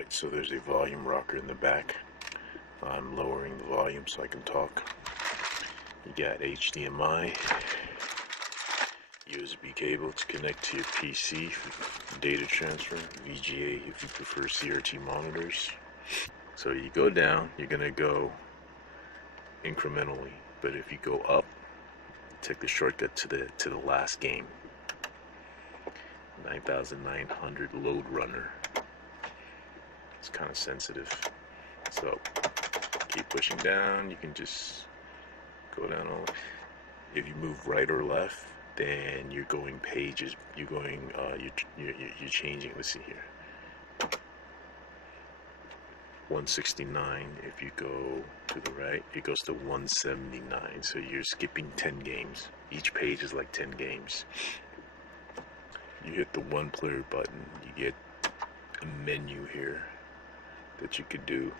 Alright, so there's a volume rocker in the back. I'm lowering the volume so I can talk. You got HDMI, USB cable to connect to your PC for data transfer, VGA if you prefer CRT monitors. So you go down, you're going to go incrementally, but if you go up, take the shortcut to the last game. 9900 load runner. It's kind of sensitive, so keep pushing down. You can just go down all. If you move right or left, then you're going pages. You're going. You're changing. Let's see here. 169. If you go to the right, it goes to 179. So you're skipping 10 games. Each page is like 10 games. You hit the one player button. You get a menu here that you could do.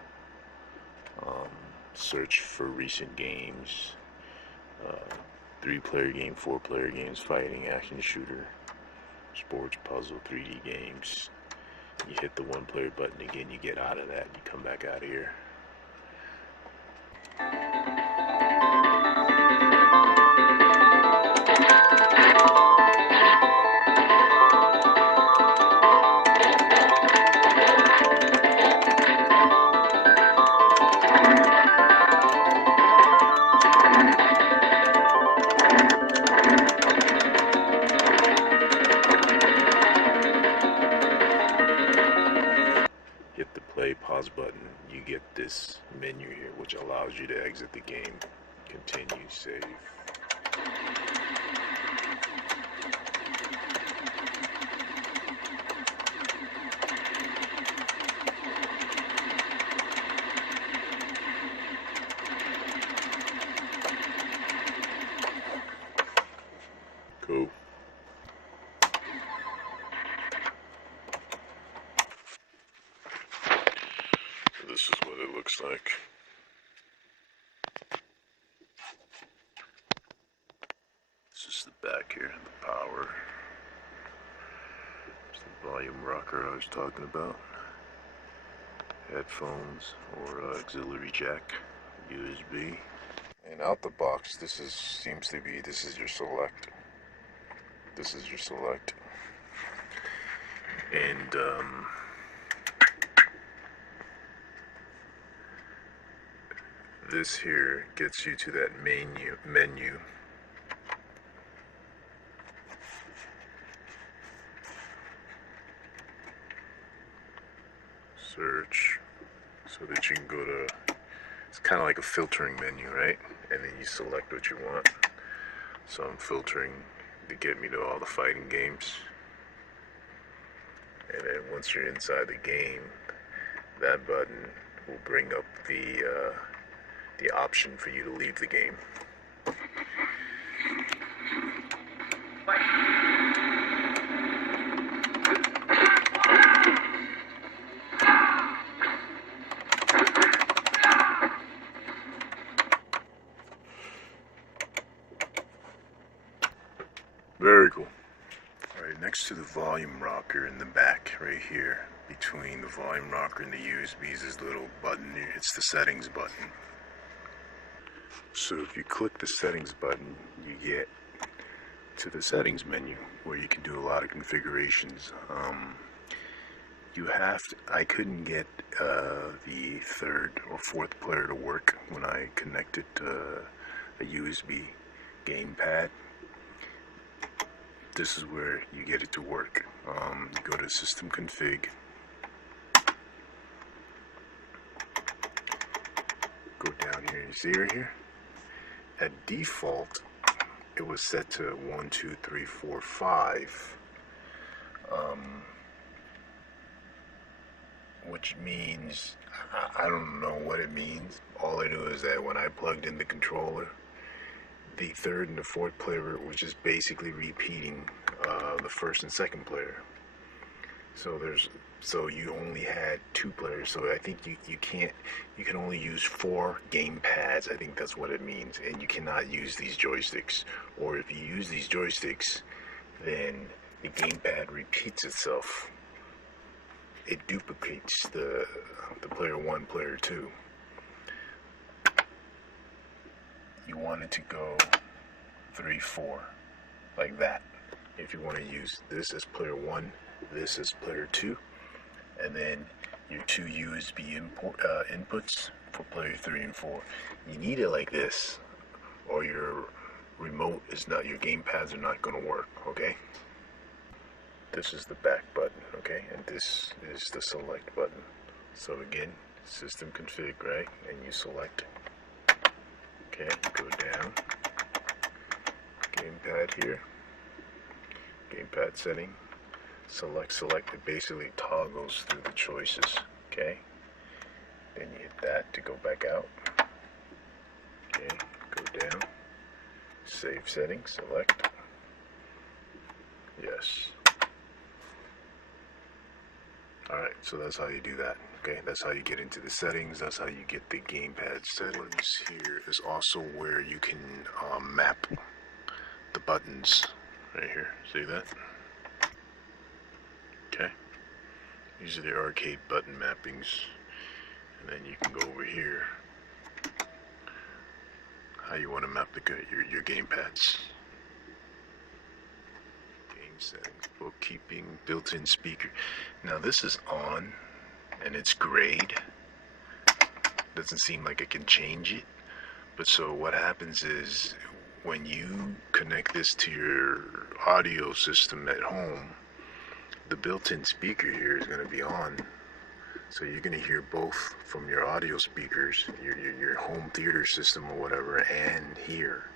Search for recent games, 3-player game, 4-player games, fighting, action shooter, sports, puzzle, 3D games. You hit the one player button again, you get out of that, you come back out of here. Hit the play pause button, you get this menu here which allows you to exit the game, continue, save. Cool. This is what it looks like. This is the back here, the power. It's the volume rocker I was talking about. Headphones or auxiliary jack, USB. And out the box, this is your select. This is your select. And this here gets you to that menu. Search, so that you can go to, it's kind of like a filtering menu, right? And then you select what you want. So I'm filtering to get me to all the fighting games. And then once you're inside the game, that button will bring up the option for you to leave the game. Very cool. Alright, next to the volume rocker in the back, right here, between the volume rocker and the USB is this little button here. It's the settings button. So if you click the settings button, you get to the settings menu where you can do a lot of configurations. I couldn't get the 3rd or 4th player to work when I connected a USB gamepad. This is where you get it to work. You go to system config, go down here, you see right here? At default, it was set to 1, 2, 3, 4, 5, which means, I don't know what it means. All I know is that when I plugged in the controller, the 3rd and the 4th player was just basically repeating the 1st and 2nd player. So you only had 2 players. So I think you can only use 4 game pads. I think that's what it means. And you cannot use these joysticks. Or if you use these joysticks, then the gamepad repeats itself it duplicates the player 1, player 2. You want it to go 3, 4, like that. If you want to use this as player 1, this as player 2, and then your 2 USB inputs for player 3 and 4. You need it like this, or your remote is not, your gamepads are not going to work, okay? This is the back button, okay? And this is the select button. So again, system config, right? And you select, okay, go down, gamepad here, gamepad setting, select, it basically toggles through the choices, okay? Then you hit that to go back out, okay, go down, save settings, select, yes. Alright, so that's how you do that, okay? That's how you get into the settings, that's how you get the gamepad settings. Here is also where you can map the buttons, right here, see that? Okay, these are the arcade button mappings, and then you can go over here, how you want to map your gamepads. Game settings, bookkeeping, built-in speaker. Now this is on, and it's grayed. Doesn't seem like I can change it, but so what happens is when you connect this to your audio system at home, the built-in speaker here is going to be on, so you're going to hear both from your audio speakers, your home theater system or whatever, and here.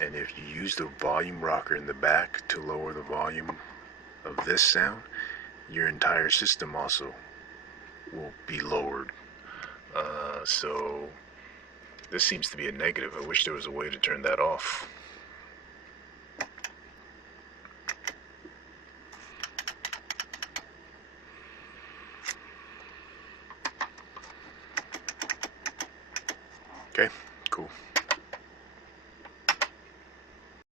And if you use the volume rocker in the back to lower the volume of this sound, your entire system also will be lowered. So this seems to be a negative. I wish there was a way to turn that off. Okay, cool.